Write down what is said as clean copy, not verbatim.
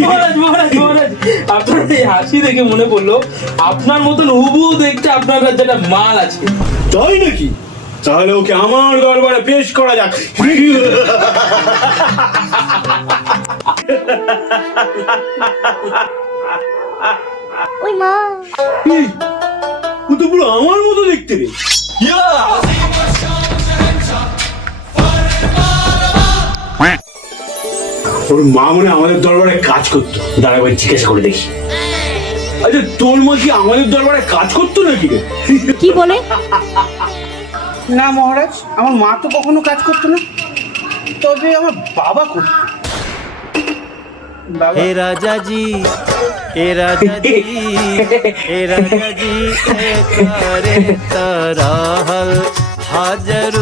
মহারাজ মহারাজ মহারাজ, আপনার এই হাসি দেখে মনে পড়লো আপনার মতন হুবহু দেখতে আপনার কাছে একটা মাল আছে। তাই নাকি? তাহলে ওকে আমার দরবারে পেশ করা যাক। ওই মা, এই, ও তো পুরো আমার মতো দেখতে রে। ওর মা মনে আমাদের দরবারে কাজ করতো। দাঁড়া ভাই জিজ্ঞাসা করে দেখি। আচ্ছা তোর মা কি আমাদের দরবারে কাজ করতো নাকি রে? কি বলে? না মহারাজ, আমার মা তো কখনো কাজ করতো না, তবে আমার বাবা করতো। हे राजा जी, हे राजा जी, हे राजा जी, एक करे तरहल हाजर